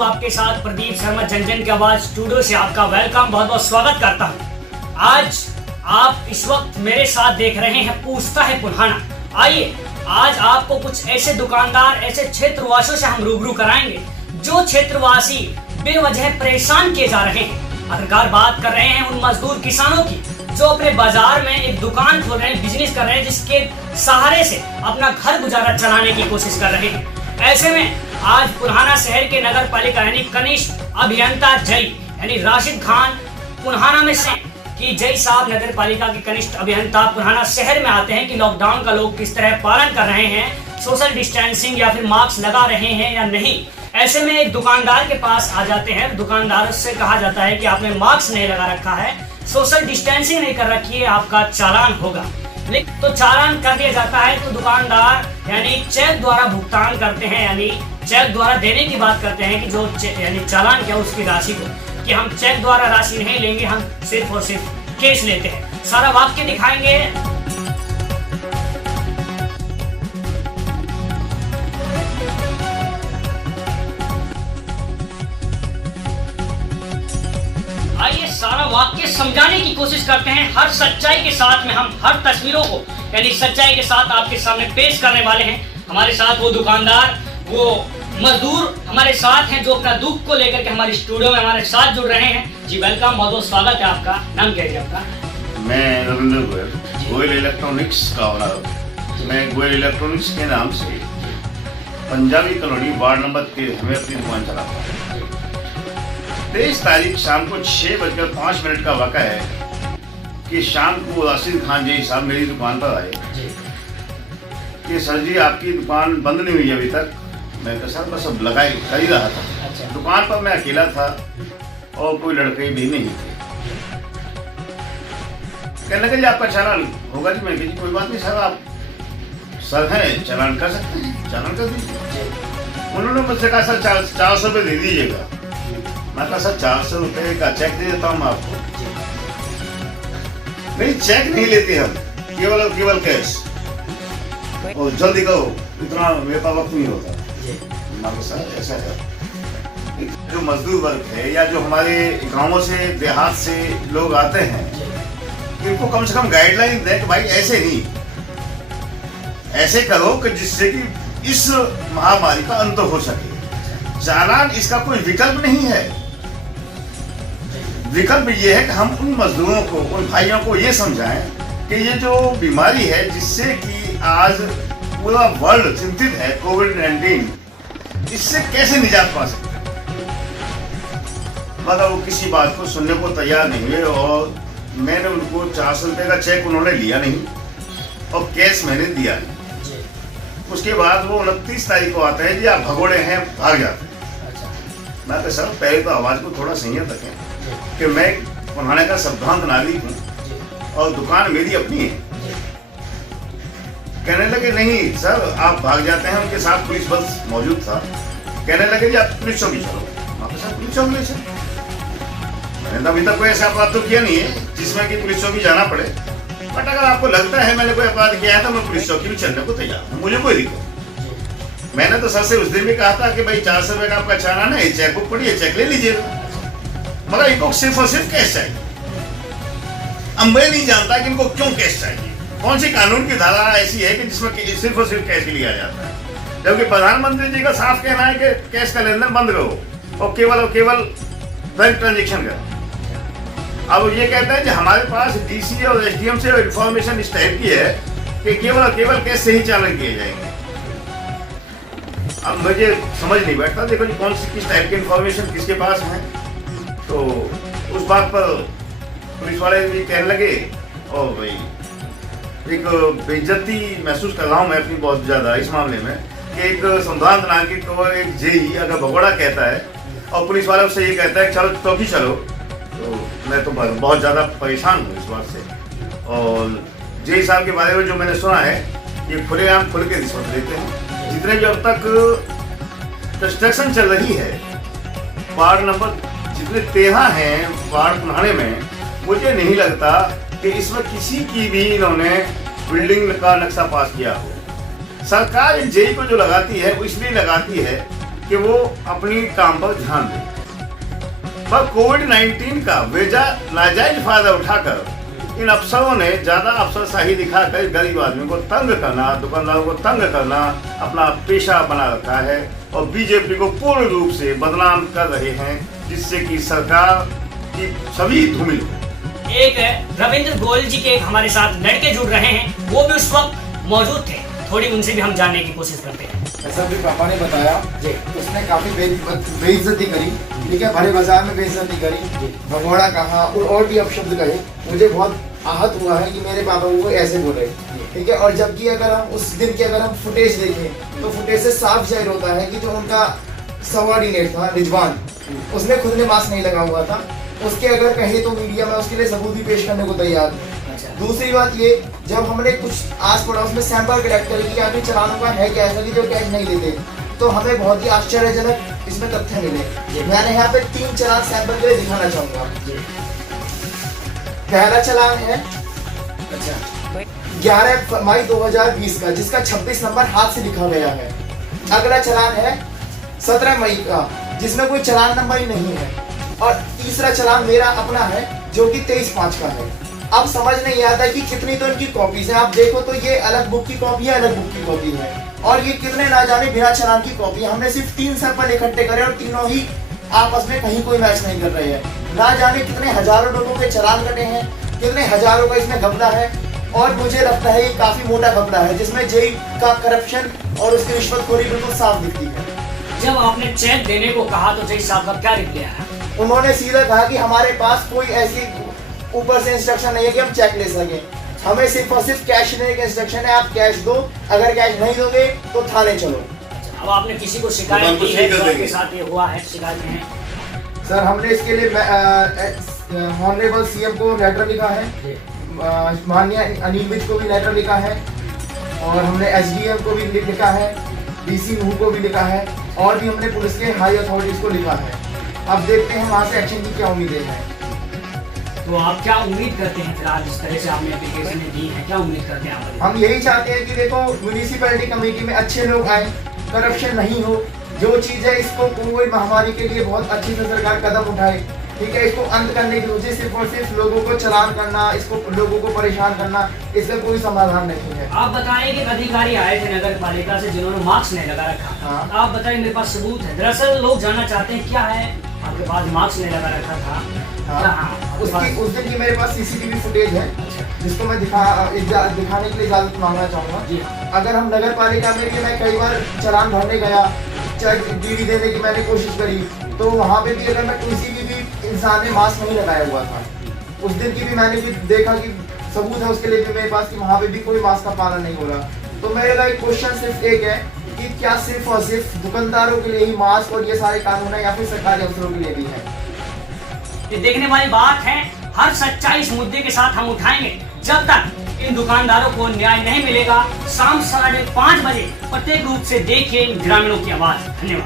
आपके साथ प्रदीप शर्मा जनजन की आवाज स्टूडियो से आपका वेलकम बहुत बहुत स्वागत करता हूं। आज आप इस वक्त मेरे साथ देख रहे हैं पूछता है पुल्हाना। आइए आज आपको कुछ ऐसे दुकानदार, ऐसे क्षेत्रवासियों से हम रूबरू कराएंगे जो क्षेत्रवासी बेवजह परेशान किए जा रहे हैं। आखिरकार बात कर रहे हैं उन मजदूर किसानों की जो अपने बाजार में एक दुकान खोल रहे हैं, बिजनेस कर रहे हैं, जिसके सहारे से अपना घर गुजारा चलाने की कोशिश कर रहे हैं। ऐसे में आज पुल्हाना शहर के नगर पालिका यानी कनिष्ठ अभियंता जय यानी राशिद खान पुल्हाना में से कि जय साहब नगर पालिका के कनिष्ठ अभियंता पुल्हाना शहर में आते हैं कि लॉकडाउन का लोग किस तरह पालन कर रहे हैं, सोशल डिस्टेंसिंग या फिर मास्क लगा रहे हैं या नहीं। ऐसे में एक दुकानदार के पास आ जाते हैं। दुकानदार से कहा जाता है कि आपने मास्क नहीं लगा रखा है, सोशल डिस्टेंसिंग नहीं कर रखी है, आपका चालान होगा। तो चालान कर दिया जाता है तो दुकानदार यानी चेक द्वारा भुगतान करते हैं, यानी चेक द्वारा देने की बात करते हैं कि जो यानी चालान क्या उसकी राशि को कि हम चेक द्वारा राशि नहीं लेंगे, हम सिर्फ और सिर्फ केस लेते हैं। सारा वाक्य दिखाएंगे। आइए सारा वाक्य समझाने की कोशिश करते हैं। हर सच्चाई के साथ में हम हर तस्वीरों को यानी सच्चाई के साथ आपके सामने पेश करने वाले हैं। हमारे साथ वो दुकानदार, वो मजदूर हमारे साथ हैं जो अपना दुख को लेकर के हमारे स्टूडियो में हमारे साथ जुड़ रहे हैं। जी वेलकम, बहुत बहुत स्वागत है आपका। नाम क्या है आपका? मैं रविंद्र गोयल, गोयल इलेक्ट्रॉनिक्स का ओनर। मैं गोयल इलेक्ट्रॉनिक्स के नाम से पंजाबी कॉलोनी वार्ड नंबर 13 में अपनी दुकान चलाता हूँ। 23 तारीख शाम को 6:05 का वाक़ा है कि शाम को राशिद खान जी साहब मेरी दुकान पर आए कि सर जी आपकी दुकान बंद नहीं हुई अभी तक। मैं तो सर बस अब लगाई कर ही रहा था। अच्छा। दुकान पर मैं अकेला था और कोई लड़के भी नहीं थे। कहने लगे जी आपका चालान होगा जी। मैं जी कोई बात नहीं सर, आप सर हैं चालान कर सकते हैं, चालान कर दीजिए। उन्होंने मुझसे कहा सर 400 रुपये दे दीजिएगा। मैं कहा सर 400 रुपये का चेक दे देता हूँ मैं आपको। नहीं चेक नहीं लेते हम, केवल कैश। और जल्दी करो, इतना मेरे पास वक्त नहीं होता। मैं सर ऐसा है जो मजदूर वर्ग है या जो हमारे गांवों से देहात से लोग आते हैं, इनको कम से कम गाइडलाइन दें कि भाई ऐसे नहीं, ऐसे करो कि जिससे कि इस महामारी का अंत हो सके। चालान इसका कोई विकल्प नहीं है। विकल्प ये है कि हम उन मजदूरों को, उन भाइयों को ये समझाएं कि ये जो बीमारी है जिससे कि आज पूरा वर्ल्ड चिंतित है, कोविड-19, इससे कैसे निजात पा सकते हैं। मगर वो किसी बात को सुनने को तैयार नहीं हुए और मैंने उनको 400 रुपये का चेक उन्होंने लिया नहीं और कैश मैंने दिया नहीं। उसके बाद वो 29 तारीख को आता है जी आप भगोड़े हैं, भाग जाते हैं। मैं तो सर पहले तो आवाज़ को थोड़ा संयम रखें कि मैं पुल्हाने का संभ्रांत नागरिक हूँ और दुकान मेरी अपनी है। कहने लगे नहीं सर आप भाग जाते हैं। उनके साथ पुलिस बल मौजूद था। कहने लगे जी आप पुलिस चौकी चलो। वहाँ पे सर पुलिस चौकी ले चलो। मैंने अभी तक कोई ऐसा अपराध तो किया नहीं है जिसमें कि पुलिस चौकी जाना पड़े, बट अगर आपको लगता है मैंने कोई अपराध किया है तो मैं पुलिस चौकी भी चलने को तैयार हूँ, मुझे कोई दिक्कत। मैंने तो सर से उस दिन भी कहा था कि भाई 400 रुपये का आपका चालान है, चेक बुक पड़ी है, चेक ले लीजिएगा, मगर इनको सिर्फ और सिर्फ कैश चाहिए। अब मैं नहीं जानता कि इनको क्यों कैश चाहिए, कौन सी कानून की धारा ऐसी है कि जिसमें सिर्फ और सिर्फ कैश लिया जाता है, जबकि प्रधानमंत्री जी का साफ कहना है कि कैश का लेन देन बंद करो और केवल बैंक ट्रांजेक्शन करो। अब ये कहता है कि हमारे पास डीसी और एसडीएम से इंफॉर्मेशन इस टाइप की है कि केवल कैश से ही चालान किए जाएंगे। अब मुझे समझ नहीं बैठता, देखो जी कौन सी किस टाइप की इंफॉर्मेशन किसके पास है। तो उस बात पर पुलिस वाले भी कहने लगे और भाई एक बेइज्जती महसूस कर रहा हूँ मैं अपनी बहुत ज़्यादा इस मामले में कि एक संभ्रांत नागरिक को एक जेई अगर भगोड़ा कहता है और पुलिस वाला उससे ये कहता है चलो चौकी चलो, तो मैं तो बहुत ज़्यादा परेशान हूँ इस बात से। और जेई साहब के बारे में जो मैंने सुना है ये खुलेआम खुल के रिश्वत लेते हैं। जितने भी अब तक कंस्ट्रक्शन चल रही है वार्ड नंबर जितने 13 हैं वार्ड पुल्हाने में, मुझे नहीं लगता कि इसमें किसी की भी इन्होंने बिल्डिंग का नक्शा पास किया हो। सरकार जेई को जो लगाती है वो इसलिए लगाती है कि वो अपनी काम पर ध्यान दें। पर कोविड-19 का नाजायज फायदा उठाकर इन अफसरों ने ज्यादा अफसरशाही दिखाकर गरीब आदमी को तंग करना, दुकानदारों को तंग करना अपना पेशा बना रखा है और बीजेपी को पूर्ण रूप से बदनाम कर रहे हैं, जिससे कि सरकार की सभी धूमिल हो। एक रविंद्र गोयल जी के हमारे साथ लड़के जुड़ रहे हैं, वो भी उस वक्त मौजूद थे, थोड़ी उनसे भी हम जानने की कोशिश करते हैं। ऐसा भी पापा ने बताया जी, उसने काफी बेइज्जती करी, ठीक है, भरे बाजार में बेइज्जती करी, भगोड़ा कहा और भी अपशब्द कहे। मुझे बहुत आहत हुआ है कि मेरे पापा को ऐसे बोले, ठीक है। और जबकि अगर हम उस दिन की अगर हम फुटेज देखें तो फुटेज से साफ जाहिर होता है कि जो उनका सबऑर्डिनेट था रिजवान, उसने खुद ने मास्क नहीं लगा हुआ था। उसके अगर कहे तो मीडिया में उसके लिए सबूत भी पेश करने को तैयार है। दूसरी बात ये, जब हमने कुछ आस पड़ोस में सैंपल कलेक्ट करी कि आखिर चालानों का है क्या ऐसा कि जो कैश नहीं देते, तो हमें बहुत ही आश्चर्यजनक इसमें तथ्य मिले। मैंने यहाँ पे 3 चालान सैंपल के लिए दिखाना चाहूंगा। पहला चालान है 11 मई 2020 का, जिसका 26 नंबर हाथ से लिखा गया है। अगला चालान है 17 मई का, जिसमें कोई चालान नंबर ही नहीं है। और तीसरा चालान मेरा अपना है जो कि 23/5 का है। अब समझ नहीं आता कि कितनी तो इनकी कॉपीज है। आप देखो तो ये अलग बुक की कॉपी है, अलग बुक की कॉपी है, और ये कितने ना जाने बिना चालान की कॉपी। हमने सिर्फ 3 सैंपल इकट्ठे करे और तीनों ही आपस में कहीं कोई मैच नहीं कर रहे हैं। ना जाने कितने हजारों लोगों के चालान कटे हैं, कितने हजारों का इसमें घपला है। और मुझे लगता है ये काफी मोटा घपला है, जिसमें जेई का करप्शन और उसकी रिश्वतखोरी बिल्कुल साफ दिखती है। जब आपने चेक देने को कहा तो जज साहब का क्या रिप्लाई आया? उन्होंने सीधा कहा कि हमारे पास कोई ऐसी ऊपर से इंस्ट्रक्शन नहीं है कि हम चेक ले सकें, हमें सिर्फ और सिर्फ कैश लेने का इंस्ट्रक्शन है। आप कैश दो, अगर कैश नहीं दोगे तो थाने चलो। अब आपने किसी को शिकायत की है? आपके साथ ये हुआ है, शिकायत है? सर, हमने इसके लिए ऑनरेबल सीएम को लेटर लिखा है, माननीय अनिल विज को भी लेटर लिखा है, और हमने एसडीएम को भी लिखा है, डीसी नूह को भी लिखा है, और भी हमने पुलिस के हाई अथॉरिटीज को लिखा है। अब देखते हैं वहाँ से एक्शन की क्या उम्मीदें हैं। तो आप क्या उम्मीद करते हैं फिलहाल जिस तरह से आपने एप्लीकेशन दी है, क्या उम्मीद करते हैं आप? हम यही चाहते हैं कि देखो म्यूनिसिपैलिटी कमेटी में अच्छे लोग आए, करप्शन नहीं हो। जो चीज़ है इसको कोविड महामारी के लिए बहुत अच्छी से सरकार कदम उठाए, ठीक है। इसको अंत करने की वजह सिर्फ और सिर्फ लोगों को चालान करना, इसको लोगों को परेशान करना, इसका कोई समाधान नहीं है। आप बताएं कि अधिकारी आए थे नगर पालिका से जिन्होंने मास्क नहीं लगा रखा। हाँ। आप बताएं, मेरे पास सबूत है। दरअसल लोग जानना चाहते हैं क्या है आपके पास मास्क नहीं लगा रखा था। हाँ। उस दिन की मेरे पास सीसीटीवी फुटेज है, जिसको मैं दिखाने के लिए इजाजत मांगना चाहूँगा। अगर हम नगर पालिका में भी, मैं कई बार चालान भरने गया, डीडी देने की मैंने कोशिश करी, तो वहाँ पे भी अगर मैं किसी भी इंसान ने मास्क नहीं लगाया हुआ था। उस दिन की भी मैंने भी देखा कि सबूत है उसके लिए भी मेरे पास कि वहाँ पे भी कोई मास्क का पालन नहीं हो रहा। तो मेरा एक क्वेश्चन सिर्फ एक है कि क्या सिर्फ और सिर्फ दुकानदारों के लिए ही मास्क और ये सारे कानून है, या फिर सरकारी अफसरों के लिए भी है? ये देखने वाली बात है। हर सच्चाई इस मुद्दे के साथ हम उठाएंगे जब तक इन दुकानदारों को न्याय नहीं मिलेगा। शाम 5:30 बजे प्रत्येक रूप से देखिए ग्रामीणों की आवाज। धन्यवाद।